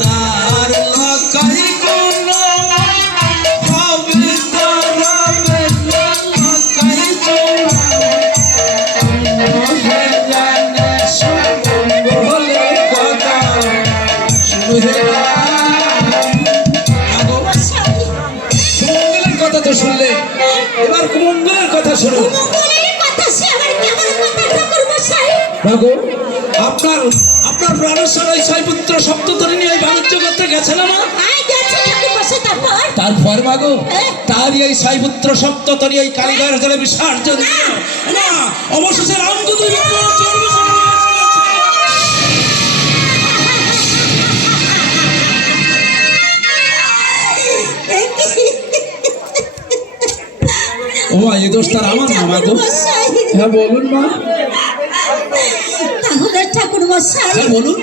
তার লকাই কোন পবিত্র রবে লকাই কোন হে জানে বলে কথা শুনে সুমঙ্গলের কথা তো শুনলে, এবার কুমঙ্গলের কথা শুনুন। আপনার প্রাণেশ্বর ওই ছয়পুত্র সপ্ততরী নিয়ে বাণিজ্য করতে গেছে না? তারপর মাগো তারই এই ছয়পুত্র সপ্ততরী এই কালীঘাট জলে বিসর্জন না অবশেষে রামদূত ও মা, এ দোষ তার আমার না মাগো। হ্যাঁ বলুন মা। তাহলে ঠাকুর মশাই হ্যাঁ বলুন।